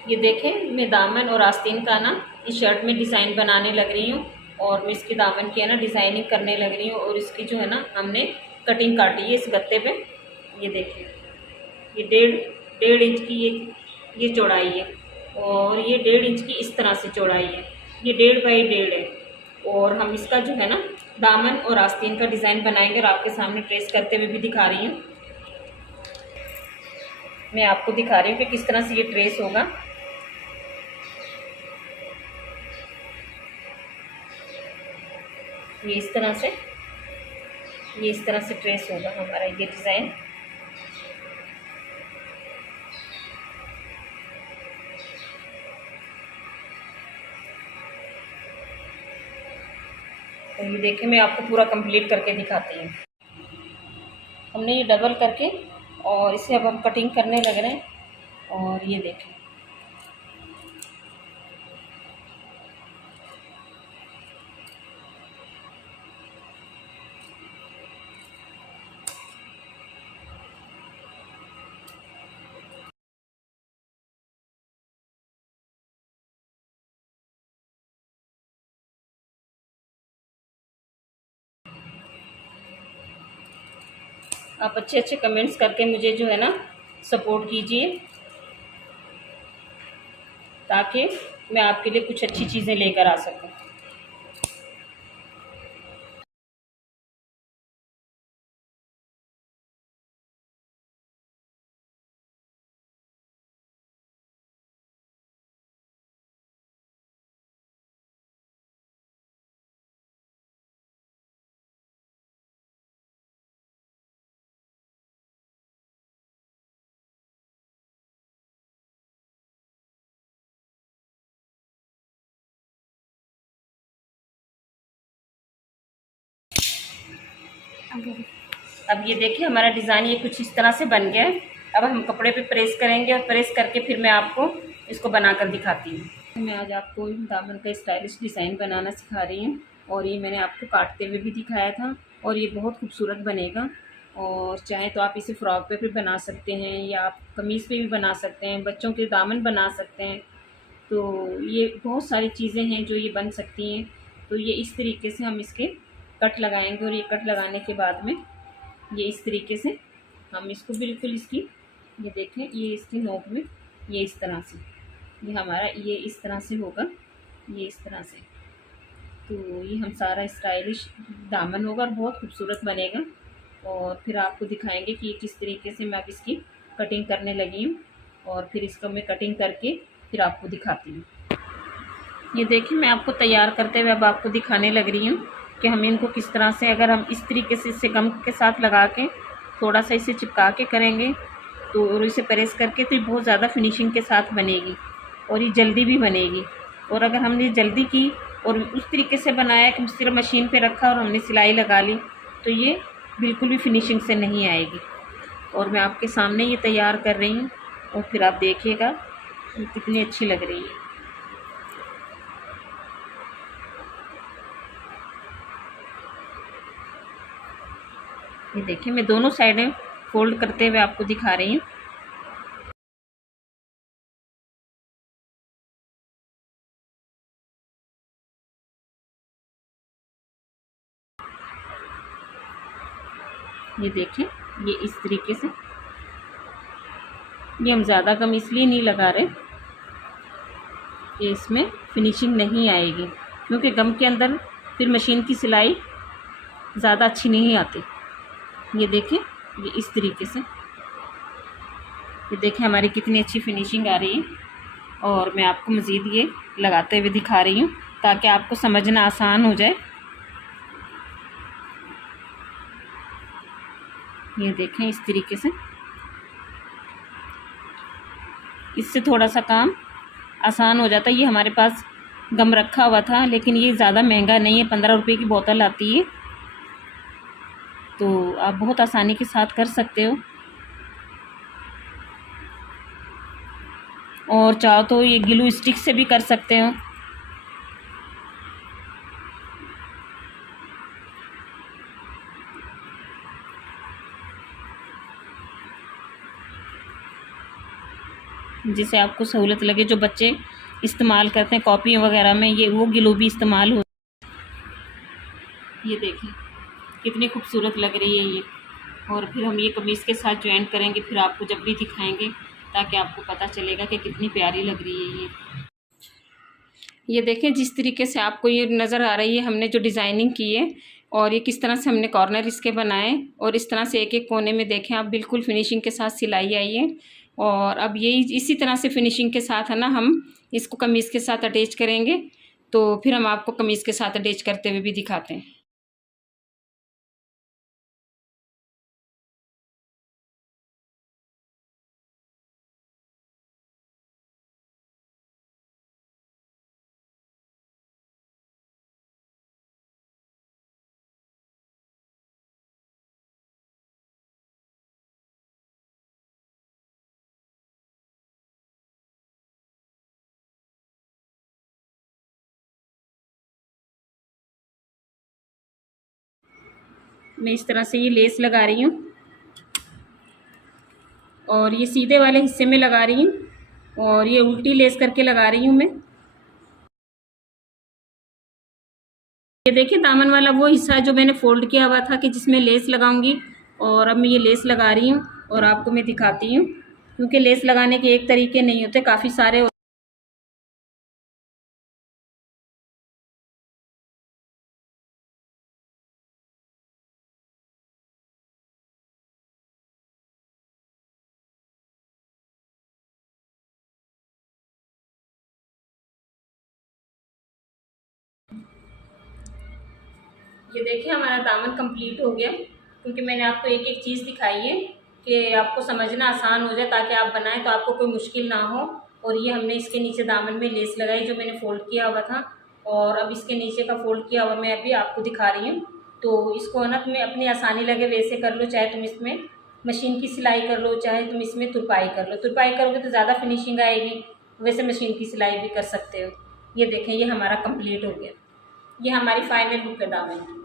ये देखें, मैं दामन और आस्तीन का ना इस शर्ट में डिज़ाइन बनाने लग रही हूँ और मैं इसके दामन की है ना डिज़ाइनिंग करने लग रही हूँ। और इसकी जो है ना हमने कटिंग काटी है इस गत्ते पे। ये देखिए, ये डेढ़ डेढ़ इंच की ये चौड़ाई है और ये 1.5 इंच की इस तरह से चौड़ाई है। ये 1.5 बाई 1.5 है। और हम इसका जो है ना दामन और आस्तीन का डिज़ाइन बनाएंगे और आपके सामने ट्रेस करते हुए भी दिखा रही हूँ। मैं आपको दिखा रही हूँ कि किस तरह से ये ट्रेस होगा। ये इस तरह से ट्रेस होगा हमारा ये डिज़ाइन। तो ये देखिए, मैं आपको पूरा कंप्लीट करके दिखाती हूँ। हमने ये डबल करके और इसे अब हम कटिंग करने लग रहे हैं। और ये देखें, आप अच्छे अच्छे कमेंट्स करके मुझे जो है ना सपोर्ट कीजिए, ताकि मैं आपके लिए कुछ अच्छी चीज़ें लेकर आ सकूं। अब ये देखिए, हमारा डिज़ाइन ये कुछ इस तरह से बन गया है। अब हम कपड़े पे प्रेस करेंगे और प्रेस करके फिर मैं आपको इसको बनाकर दिखाती हूँ। मैं आज आपको दामन का स्टाइलिश डिज़ाइन बनाना सिखा रही हूँ और ये मैंने आपको काटते हुए भी दिखाया था और ये बहुत खूबसूरत बनेगा। और चाहे तो आप इसे फ्रॉक पे भी बना सकते हैं या आप कमीज़ पे भी बना सकते हैं, बच्चों के दामन बना सकते हैं। तो ये बहुत सारी चीज़ें हैं जो ये बन सकती हैं। तो ये इस तरीके से हम इसके कट लगाएंगे और ये कट लगाने के बाद में ये इस तरीके से हम इसको बिल्कुल इसकी, ये देखें, ये इसकी नोक में ये इस तरह से, ये हमारा ये इस तरह से होगा, ये इस तरह से। तो ये हम सारा स्टाइलिश दामन होगा और बहुत खूबसूरत बनेगा। और फिर आपको दिखाएंगे कि किस तरीके से मैं अब इसकी कटिंग करने लगी हूँ और फिर इसको मैं कटिंग करके फिर आपको दिखाती हूँ। ये देखिए, मैं आपको तैयार करते हुए अब आपको दिखाने लग रही हूँ कि हम इनको किस तरह से, अगर हम इस तरीके से इसे गम के साथ लगा के थोड़ा सा इसे चिपका के करेंगे तो, और इसे प्रेस करके, तो ये बहुत ज़्यादा फिनिशिंग के साथ बनेगी और ये जल्दी भी बनेगी। और अगर हमने जल्दी की और उस तरीके से बनाया कि सिर्फ मशीन पे रखा और हमने सिलाई लगा ली, तो ये बिल्कुल भी फिनिशिंग से नहीं आएगी। और मैं आपके सामने ये तैयार कर रही हूँ और फिर आप देखिएगा ये कितनी अच्छी लग रही है। ये देखिए, मैं दोनों साइडें फोल्ड करते हुए आपको दिखा रही हूँ। ये देखिए, ये इस तरीके से, ये हम ज़्यादा गम इसलिए नहीं लगा रहे कि इसमें फिनिशिंग नहीं आएगी, क्योंकि गम के अंदर फिर मशीन की सिलाई ज़्यादा अच्छी नहीं आती। ये देखिए, ये इस तरीके से, ये देखिए हमारी कितनी अच्छी फिनिशिंग आ रही है। और मैं आपको मज़ीद ये लगाते हुए दिखा रही हूँ ताकि आपको समझना आसान हो जाए। ये देखें, इस तरीके से, इससे थोड़ा सा काम आसान हो जाता है। ये हमारे पास गम रखा हुआ था, लेकिन ये ज़्यादा महंगा नहीं है, 15 रुपये की बोतल आती है, तो आप बहुत आसानी के साथ कर सकते हो। और चाहो तो ये ग्लू स्टिक से भी कर सकते हो। जिससे आपको सहूलत लगे। जो बच्चे इस्तेमाल करते हैं कॉपियों वगैरह में, ये वो ग्लू भी इस्तेमाल हो। ये देखें कितनी खूबसूरत लग रही है ये। और फिर हम ये कमीज़ के साथ ज्वाइन करेंगे, फिर आपको जब भी दिखाएंगे ताकि आपको पता चलेगा कि कितनी प्यारी लग रही है ये देखें जिस तरीके से आपको ये नज़र आ रही है हमने जो डिज़ाइनिंग की है, और ये किस तरह से हमने कॉर्नर इसके बनाए, और इस तरह से एक एक कोने में देखें आप बिल्कुल फिनिशिंग के साथ सिलाई आई है। और अब यही इसी तरह से फिनिशिंग के साथ है ना हम इसको कमीज़ के साथ अटैच करेंगे। तो फिर हम आपको कमीज़ के साथ अटैच करते हुए भी दिखाते हैं। मैं इस तरह से ये लेस लगा रही हूँ, और ये सीधे वाले हिस्से में लगा रही हूँ, और ये उल्टी लेस करके लगा रही हूँ मैं। ये देखिए दामन वाला वो हिस्सा जो मैंने फोल्ड किया हुआ था कि जिसमें लेस लगाऊंगी, और अब मैं ये लेस लगा रही हूँ और आपको मैं दिखाती हूँ, क्योंकि लेस लगाने के एक तरीके नहीं होते, काफ़ी सारे। ये देखिए हमारा दामन कंप्लीट हो गया, क्योंकि मैंने आपको एक एक चीज़ दिखाई है कि आपको समझना आसान हो जाए, ताकि आप बनाएं तो आपको कोई मुश्किल ना हो। और ये हमने इसके नीचे दामन में लेस लगाई जो मैंने फ़ोल्ड किया हुआ था, और अब इसके नीचे का फ़ोल्ड किया हुआ मैं अभी आपको दिखा रही हूँ। तो इसको ना तुम्हें अपनी आसानी लगे वैसे कर लो, चाहे तुम इसमें मशीन की सिलाई कर लो, चाहे तुम इसमें तुरपाई कर लो। तुरपाई करोगे तो ज़्यादा फिनिशिंग आएगी, वैसे मशीन की सिलाई भी कर सकते हो। ये देखें ये हमारा कंप्लीट हो गया। ये हमारी फाइनल लुक है दामन की।